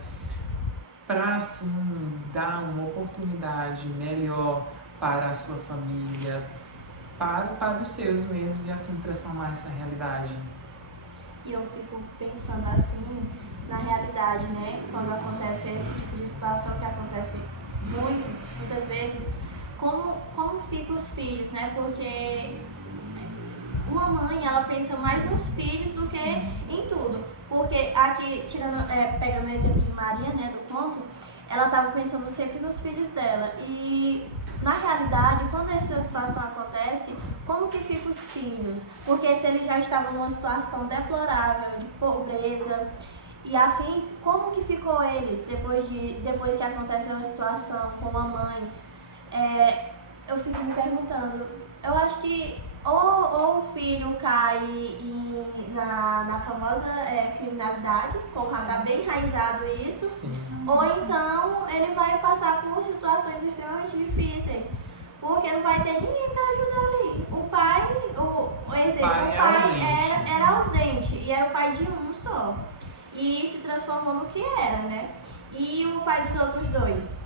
para assim dar uma oportunidade melhor para a sua família, para os seus mesmos e assim transformar essa realidade. E eu fico pensando assim, na realidade, né? Quando acontece esse tipo de situação que acontece muitas vezes, como ficam os filhos, né? Porque uma mãe, ela pensa mais nos filhos do que em tudo. Porque aqui, pegando o exemplo de Maria, né, do conto, ela estava pensando sempre nos filhos dela. E, na realidade, quando essa situação acontece, como que ficam os filhos? Porque se eles já estavam numa situação deplorável, de pobreza e afins, como que ficou eles depois que aconteceu uma situação com a mãe? Eu fico me perguntando, eu acho que ou o filho cai na famosa criminalidade, como está bem enraizado isso, Sim. ou então ele vai passar por situações extremamente difíceis, porque não vai ter ninguém para ajudar ali. O pai era ausente e era o pai de um só, e se transformou no que era, né? E o pai dos outros dois,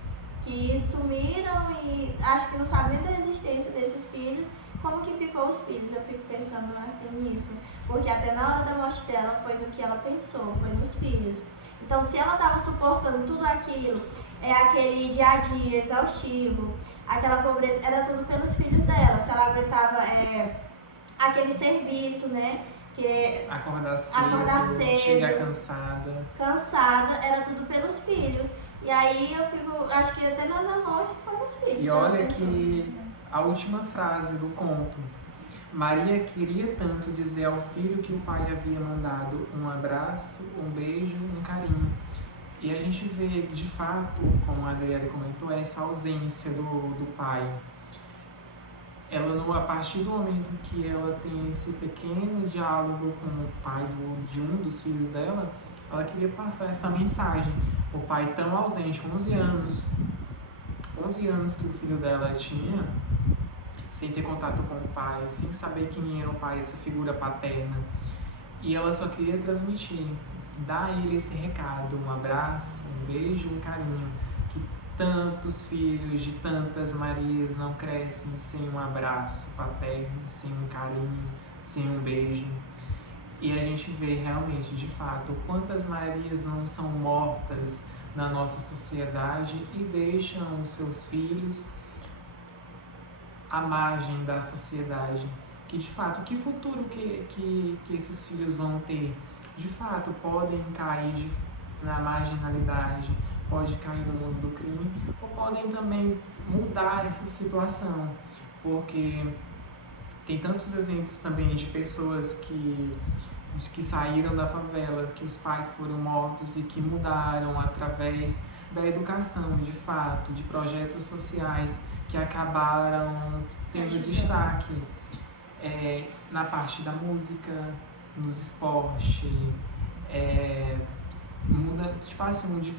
que sumiram e acho que não sabem nem da existência desses filhos. Como que ficou os filhos? Eu fico pensando assim nisso, porque até na hora da morte dela foi no que ela pensou, foi nos filhos. Então, se ela estava suportando tudo aquilo, aquele dia a dia exaustivo, aquela pobreza, era tudo pelos filhos dela. Se ela aguentava aquele serviço, né? Que acordar cedo, chegar cansada, era tudo pelos filhos. E aí acho que até na hora da morte foi nos filhos. E olha que a última frase do conto: Maria queria tanto dizer ao filho que o pai havia mandado um abraço, um beijo, um carinho. E a gente vê, de fato, como a Adriele comentou, essa ausência do pai. Ela, a partir do momento que ela tem esse pequeno diálogo com o pai de um dos filhos dela, ela queria passar essa mensagem. O pai tão ausente, 11 anos que o filho dela tinha, sem ter contato com o pai, sem saber quem era o pai, essa figura paterna. E ela só queria transmitir, dar a ele esse recado, um abraço, um beijo, um carinho, que tantos filhos de tantas Marias não crescem sem um abraço paterno, sem um carinho, sem um beijo. E a gente vê realmente, de fato, quantas Marias não são mortas na nossa sociedade e deixam os seus filhos à margem da sociedade. Que, de fato, que futuro que esses filhos vão ter? De fato, podem cair na marginalidade, pode cair no mundo do crime, ou podem também mudar essa situação, porque tem tantos exemplos também de pessoas que saíram da favela, que os pais foram mortos e que mudaram através da educação, de fato, de projetos sociais que acabaram tendo destaque na parte da música, nos esportes, muda, tipo assim,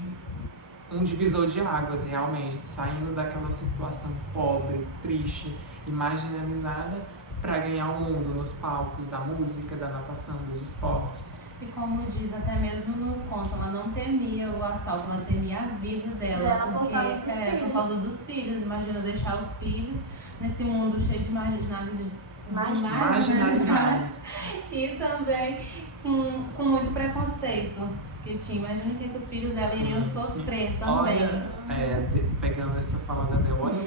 um divisor de águas realmente, saindo daquela situação pobre, triste e marginalizada para ganhar o mundo nos palcos da música, da natação, dos esportes. E como diz até mesmo no conto, ela não temia o assalto, ela temia a vida dela, porque por causa dos filhos. Imagina deixar os filhos nesse mundo cheio de marginalizados e também com muito preconceito que tinha. Imagina que os filhos dela iriam sofrer também. Olha, pegando essa fala da Bel, olha,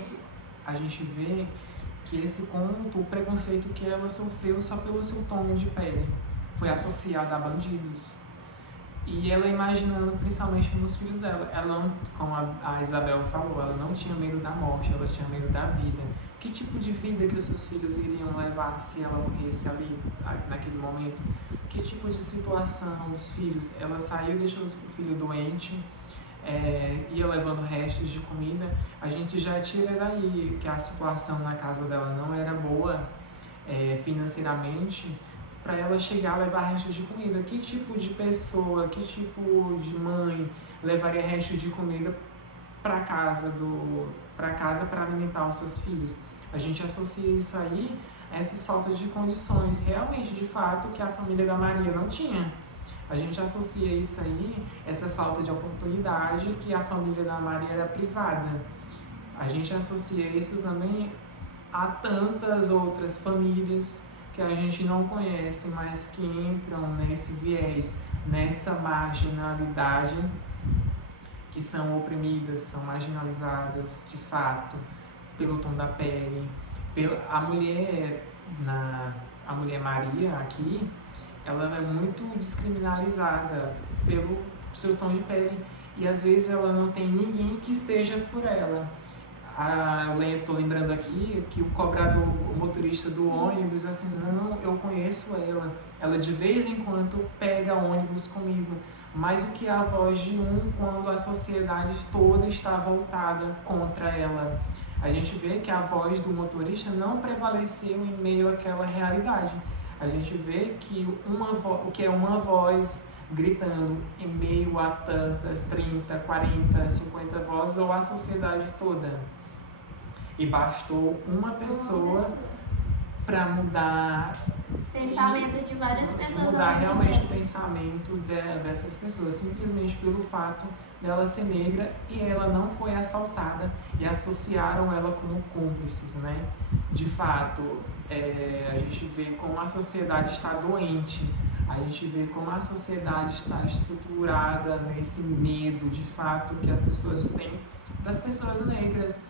a gente vê que esse conto, o preconceito que ela sofreu só pelo seu tom de pele, foi associado a bandidos. E ela imaginando principalmente nos filhos dela. Ela não, como a Isabel falou, ela não tinha medo da morte, ela tinha medo da vida. Que tipo de vida que os seus filhos iriam levar se ela morresse ali, naquele momento? Que tipo de situação os filhos? Ela saiu e deixou o filho doente, ia levando restos de comida. A gente já tira daí que a situação na casa dela não era boa financeiramente, para ela chegar a levar restos de comida. Que tipo de pessoa, que tipo de mãe levaria restos de comida para casa para alimentar os seus filhos? A gente associa isso aí a essas faltas de condições, realmente, de fato, que a família da Maria não tinha. A gente associa isso aí, essa falta de oportunidade, que a família da Maria era privada. A gente associa isso também há tantas outras famílias que a gente não conhece, mas que entram nesse viés, nessa marginalidade, que são oprimidas, são marginalizadas de fato pelo tom da pele. A mulher Maria aqui, ela é muito descriminalizada pelo seu tom de pele e às vezes ela não tem ninguém que seja por ela. Eu estou lembrando aqui que o cobrador, o motorista do ônibus, assim, não, eu conheço ela de vez em quando pega ônibus comigo, mas o que é a voz de quando a sociedade toda está voltada contra ela. A gente vê que a voz do motorista não prevaleceu em meio àquela realidade. A gente vê que o que é uma voz gritando em meio a tantas, 30, 40, 50 vozes, ou a sociedade toda. E bastou uma pessoa para mudar o pensamento de várias pessoas. Mudar realmente o pensamento dessas pessoas, simplesmente pelo fato dela ser negra e ela não foi assaltada e associaram ela como cúmplices, né? De fato, a gente vê como a sociedade está doente, a gente vê como a sociedade está estruturada nesse medo, de fato, que as pessoas têm das pessoas negras.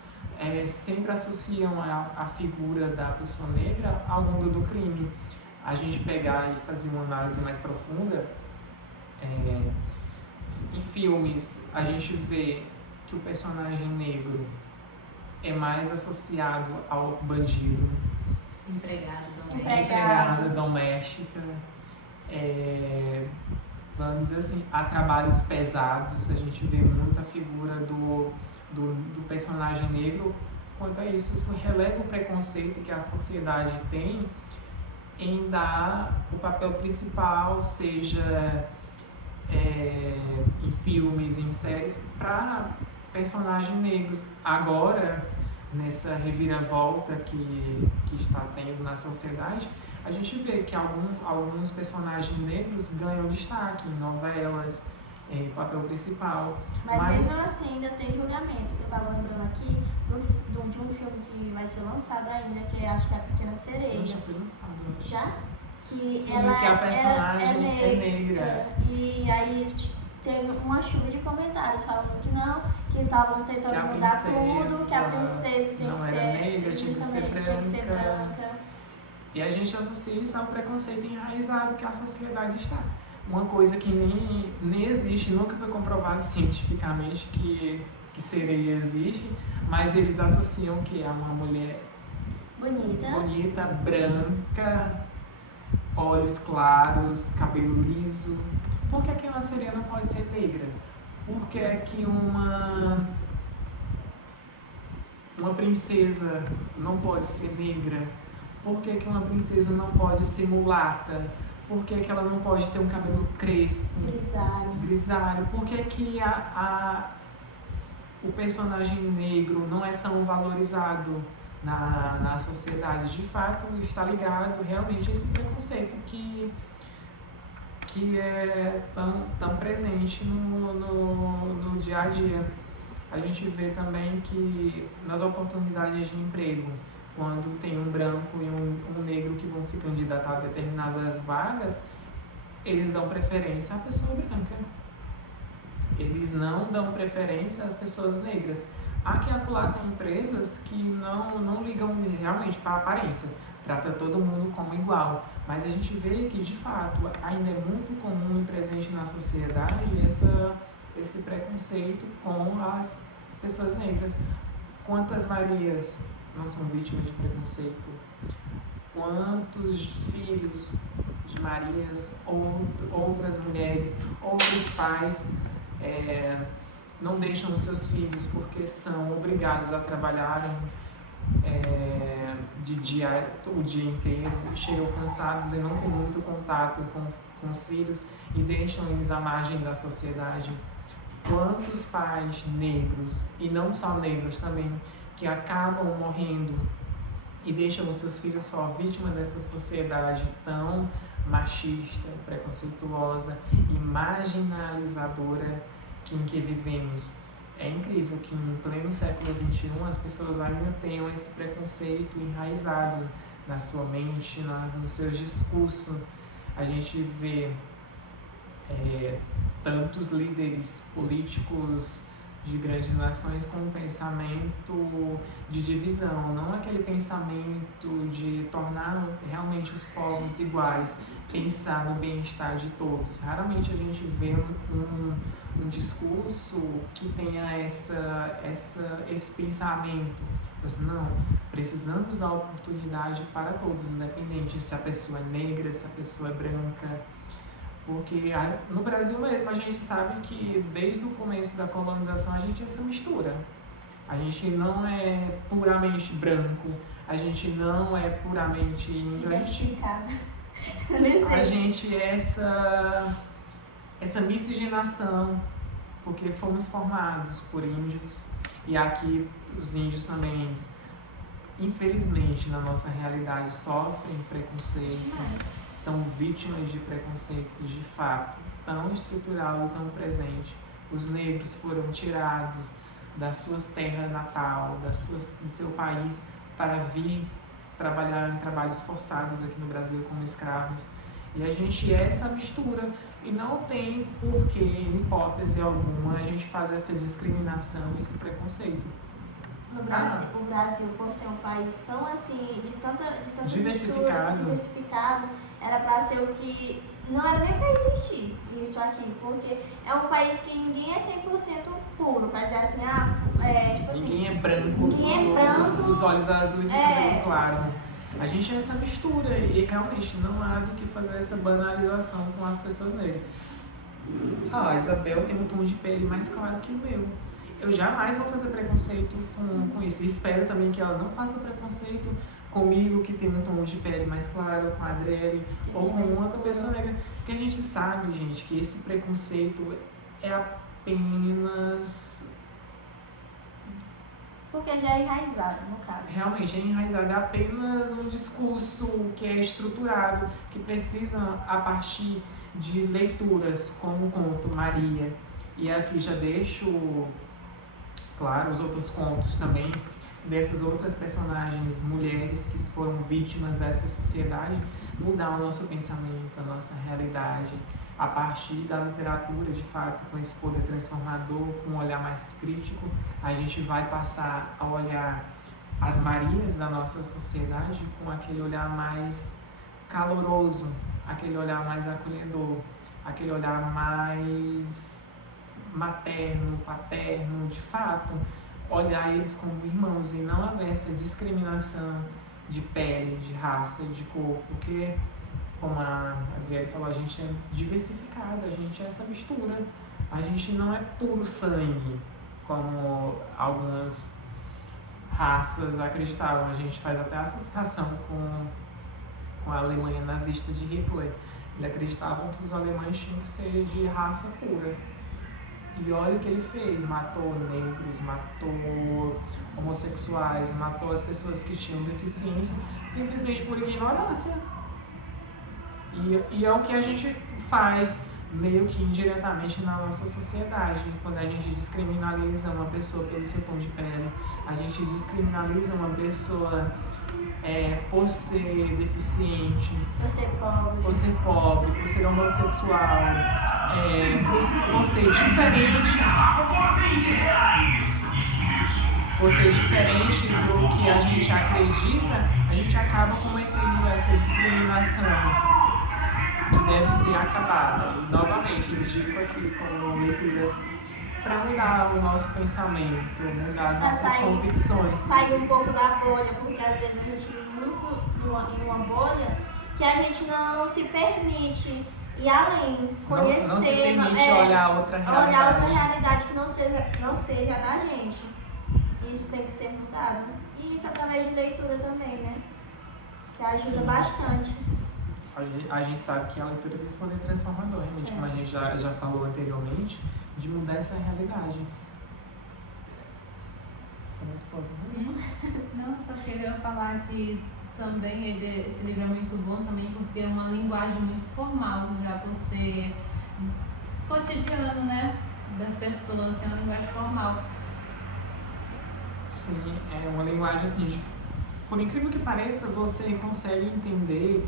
Sempre associam a figura da pessoa negra ao mundo do crime. A gente pegar e fazer uma análise mais profunda, em filmes a gente vê que o personagem negro é mais associado ao bandido, empregada doméstica, vamos dizer assim, a trabalhos pesados. A gente vê muita figura do personagem negro quanto a isso. Isso releva o preconceito que a sociedade tem em dar o papel principal, seja em filmes, em séries, para personagens negros. Agora, nessa reviravolta que está tendo na sociedade, a gente vê que alguns personagens negros ganham destaque em novelas, em papel principal. Mas mesmo assim ainda tem julgamento. Eu estava lembrando aqui de um filme que vai ser lançado ainda, que acho que é A Pequena Sereia. Já foi lançado. Já? Que sim, ela que a personagem é negra. E aí teve uma chuva de comentários falando que não, que estavam tentando mudar tudo, que a princesa tinha que ser negra, tinha que ser branca. E a gente associa isso ao preconceito enraizado que a sociedade está. Uma coisa que nem existe, nunca foi comprovado cientificamente que sereia existe, mas eles associam que é uma mulher bonita, branca, olhos claros, cabelo liso. Por que uma sereia não pode ser negra? Por que uma princesa não pode ser negra? Por que uma princesa não pode ser mulata? Por que ela não pode ter um cabelo crespo, grisalho? Por que o personagem negro não é tão valorizado na sociedade? De fato, está ligado realmente a esse preconceito que é tão presente no dia a dia. A gente vê também que nas oportunidades de emprego, quando tem um branco e um negro que vão se candidatar a determinadas vagas, eles dão preferência à pessoa branca. Eles não dão preferência às pessoas negras. Aqui e acolá tem empresas que não ligam realmente para a aparência, trata todo mundo como igual. Mas a gente vê que, de fato, ainda é muito comum e presente na sociedade esse preconceito com as pessoas negras. Quantas Marias não são vítimas de preconceito? Quantos filhos de Marias, outras mulheres, outros pais não deixam os seus filhos porque são obrigados a trabalharem o dia inteiro, chegam cansados e não têm muito contato com os filhos e deixam eles à margem da sociedade? Quantos pais negros, e não só negros também, que acabam morrendo e deixam os seus filhos só vítimas dessa sociedade tão machista, preconceituosa e marginalizadora em que vivemos? É incrível que em pleno século XXI as pessoas ainda tenham esse preconceito enraizado na sua mente, nos seus discursos. A gente vê tantos líderes políticos de grandes nações com um pensamento de divisão, não aquele pensamento de tornar realmente os povos iguais, pensar no bem-estar de todos. Raramente a gente vê um discurso que tenha esse pensamento. Então, assim, não, precisamos dar oportunidade para todos, independente se a pessoa é negra, se a pessoa é branca. Porque no Brasil mesmo a gente sabe que desde o começo da colonização a gente é essa mistura. A gente não é puramente branco, a gente não é puramente índio. A gente é essa miscigenação, porque fomos formados por índios. E aqui os índios também, infelizmente, na nossa realidade, sofrem preconceito. São vítimas de preconceito de fato, tão estrutural e tão presente. Os negros foram tirados das suas terras natal, do seu país, para vir trabalhar em trabalhos forçados aqui no Brasil como escravos. E a gente é essa mistura e não tem porquê, em hipótese alguma, a gente fazer essa discriminação e esse preconceito. No Brasil, o Brasil, por ser um país tão assim, de tanta diversificado. Diversificado, era para ser o que não era nem para existir isso aqui, porque é um país que ninguém é 100% puro, para dizer assim, tipo assim, ninguém é branco, os olhos azuis e cabelo claro. A gente é essa mistura e realmente não há do que fazer essa banalização com as pessoas negras. A Isabel tem um tom de pele mais claro que o meu. Eu jamais vou fazer preconceito com isso. E espero também que ela não faça preconceito comigo, que tem um tom de pele mais claro, com a Adriele, ou com outra pessoa negra. Porque a gente sabe, gente, que esse preconceito é apenas... Porque já é enraizado, no caso. Realmente, é enraizado. É apenas um discurso que é estruturado, que precisa, a partir de leituras, como o conto Maria. E aqui já deixo... Claro, os outros contos também, dessas outras personagens, mulheres que foram vítimas dessa sociedade, mudar o nosso pensamento, a nossa realidade, a partir da literatura, de fato, com esse poder transformador, com um olhar mais crítico, a gente vai passar a olhar as Marias da nossa sociedade com aquele olhar mais caloroso, aquele olhar mais acolhedor, aquele olhar mais materno, paterno, de fato, olhar eles como irmãos e não haver essa discriminação de pele, de raça, de cor, porque, como a Adriele falou, a gente é diversificado, a gente é essa mistura, a gente não é puro sangue, como algumas raças acreditavam. A gente faz até associação com a Alemanha nazista de Hitler. Eles acreditavam que os alemães tinham que ser de raça pura. E olha o que ele fez, matou negros, matou homossexuais, matou as pessoas que tinham deficiência, simplesmente por ignorância. E é o que a gente faz, meio que indiretamente na nossa sociedade, quando a gente descriminaliza uma pessoa pelo seu tom de pele, a gente descriminaliza uma pessoa por ser deficiente, por ser pobre, por ser homossexual, por ser diferente, do que a gente acredita, a gente acaba cometendo essa discriminação que deve ser acabada. E novamente, eu digo aqui como leitura para mudar o nosso pensamento, mudar as nossas convicções. Sair um pouco da bolha, porque às vezes a gente vive muito em uma bolha que a gente não se permite ir além, conhecer, não se permite olhar outra realidade que não seja da gente. Isso tem que ser mudado. E isso através de leitura também, né? Que ajuda bastante. A gente sabe que a leitura tem esse poder transformador, realmente, como a gente já falou anteriormente, de mudar essa realidade. Não, só queria falar que também esse livro é muito bom também por ter uma linguagem muito formal, já por ser cotidiano, né? das pessoas, tem uma linguagem formal. Sim, é uma linguagem assim, por incrível que pareça, você consegue entender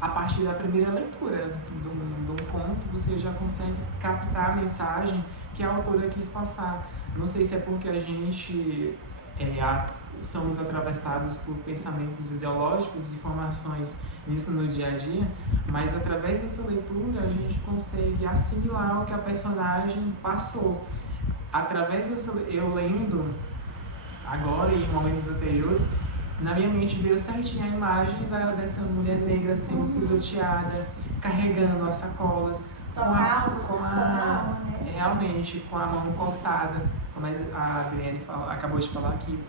a partir da primeira leitura do conto, você já consegue captar a mensagem que a autora quis passar. Não sei se é porque a gente somos atravessados por pensamentos ideológicos e formações nisso no dia a dia, mas através dessa leitura a gente consegue assimilar o que a personagem passou. Através dessa, eu lendo agora e em momentos anteriores, na minha mente veio certinho a imagem dessa mulher negra sendo pisoteada, carregando as sacolas, realmente com a mão cortada, como a Adriane acabou de falar aqui,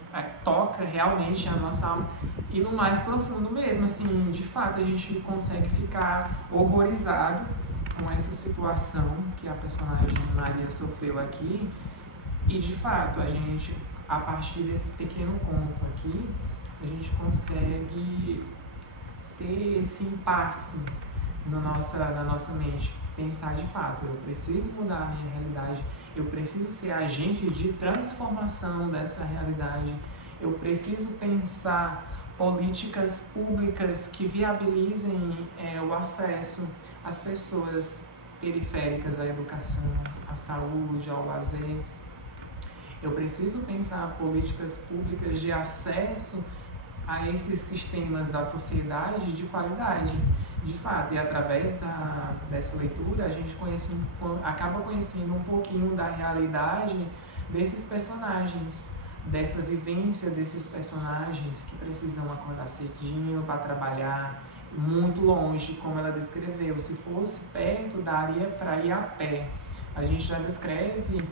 toca realmente a nossa alma, e no mais profundo mesmo, assim, de fato a gente consegue ficar horrorizado com essa situação que a personagem Maria sofreu aqui, e de fato a gente, a partir desse pequeno conto aqui, a gente consegue ter esse impasse na nossa mente, pensar de fato, eu preciso mudar a minha realidade, eu preciso ser agente de transformação dessa realidade, eu preciso pensar políticas públicas que viabilizem o acesso às pessoas periféricas à educação, à saúde, ao lazer. Eu preciso pensar políticas públicas de acesso a esses sistemas da sociedade de qualidade, de fato, e através dessa leitura a gente acaba conhecendo um pouquinho da realidade desses personagens, dessa vivência desses personagens que precisam acordar cedinho para trabalhar, muito longe, como ela descreveu. Se fosse perto, daria para ir a pé. A gente já descreve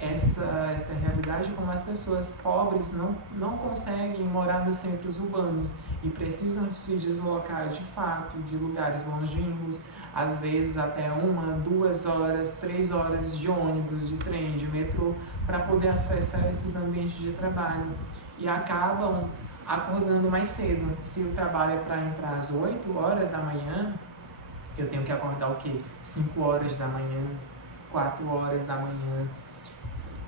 essa realidade como as pessoas pobres não conseguem morar nos centros urbanos e precisam se deslocar de fato de lugares longínquos, às vezes até 1, 2 horas, 3 horas de ônibus, de trem, de metrô, para poder acessar esses ambientes de trabalho, e acabam acordando mais cedo. Se o trabalho é para entrar às 8 horas da manhã, eu tenho que acordar o quê? 5 horas da manhã, 4 horas da manhã,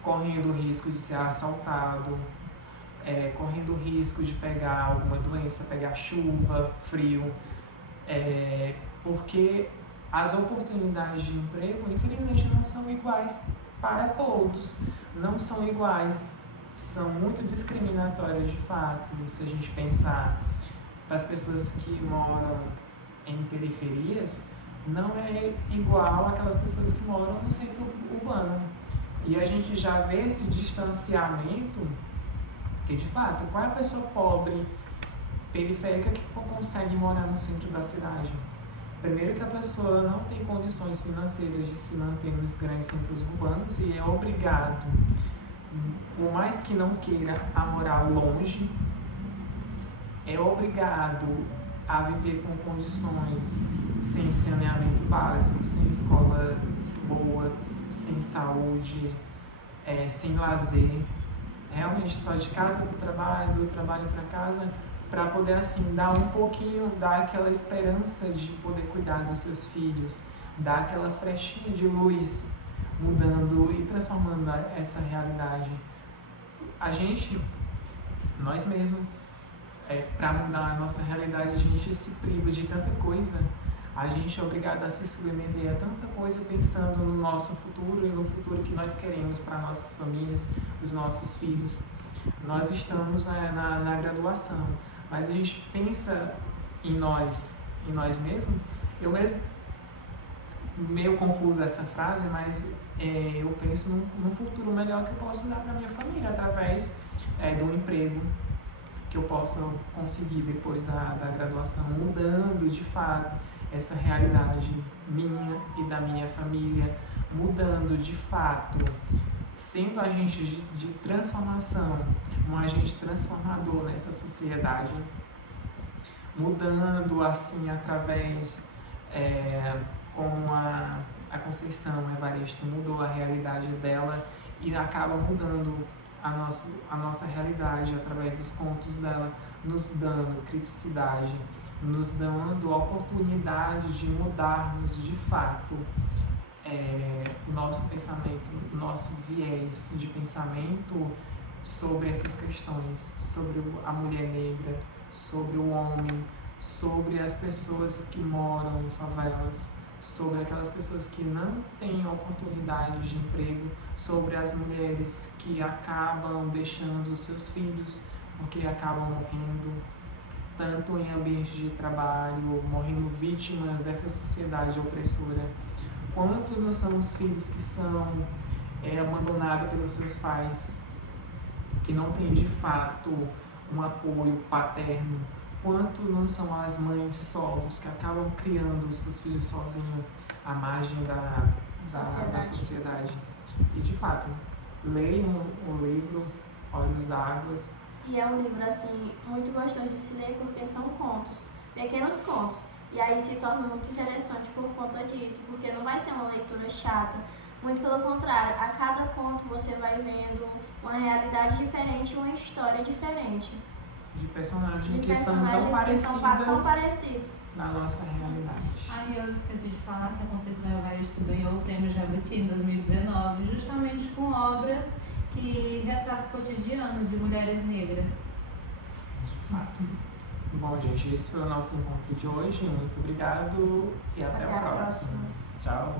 correndo o risco de ser assaltado, correndo o risco de pegar alguma doença, pegar chuva, frio, porque as oportunidades de emprego, infelizmente, não são iguais para todos, não são iguais, são muito discriminatórias de fato. Se a gente pensar para as pessoas que moram em periferias, não é igual àquelas pessoas que moram no centro urbano. E a gente já vê esse distanciamento, porque de fato, qual é a pessoa pobre, periférica, que consegue morar no centro da cidade? Primeiro que a pessoa não tem condições financeiras de se manter nos grandes centros urbanos e é obrigado, por mais que não queira, a morar longe, é obrigado a viver com condições sem saneamento básico, sem escola boa, sem saúde, sem lazer, realmente só de casa para o trabalho, do trabalho para casa, para poder assim dar um pouquinho, dar aquela esperança de poder cuidar dos seus filhos, dar aquela frechinha de luz, mudando e transformando essa realidade. A gente, nós mesmos, para mudar a nossa realidade, a gente se priva de tanta coisa. A gente é obrigado a se submeter a tanta coisa pensando no nosso futuro e no futuro que nós queremos para nossas famílias, os nossos filhos. Nós estamos na graduação, mas a gente pensa em nós mesmos. Eu mesmo, meio confusa essa frase, mas eu penso num futuro melhor que eu posso dar para minha família através do emprego que eu possa conseguir depois da graduação, mudando de fato essa realidade minha e da minha família, mudando de fato, sendo agente de transformação, um agente transformador nessa sociedade, mudando assim através, como a Conceição Evaristo mudou a realidade dela e acaba mudando a nossa realidade através dos contos dela, nos dando criticidade, nos dando oportunidade de mudarmos de fato nosso pensamento, nosso viés de pensamento sobre essas questões, sobre a mulher negra, sobre o homem, sobre as pessoas que moram em favelas, sobre aquelas pessoas que não têm oportunidade de emprego, sobre as mulheres que acabam deixando os seus filhos porque acabam morrendo, tanto em ambiente de trabalho, morrendo vítimas dessa sociedade opressora, quanto nós somos filhos que são abandonados pelos seus pais, que não têm de fato um apoio paterno, quanto não são as mães solos que acabam criando os seus filhos sozinhos à margem da sociedade. E de fato, leiam o livro Olhos d'Água. E é um livro assim muito gostoso de se ler porque são contos, pequenos contos. E aí se torna muito interessante por conta disso, porque não vai ser uma leitura chata. Muito pelo contrário, a cada conto você vai vendo uma realidade diferente, uma história diferente. De personagens que são tão parecidos na nossa realidade. Aí eu esqueci de falar que a Conceição Evaristo ganhou o Prêmio Jabuti em 2019, justamente com obras que retratam o cotidiano de mulheres negras. De fato. Bom, gente, esse foi o nosso encontro de hoje. Muito obrigado e até a próxima. Tchau.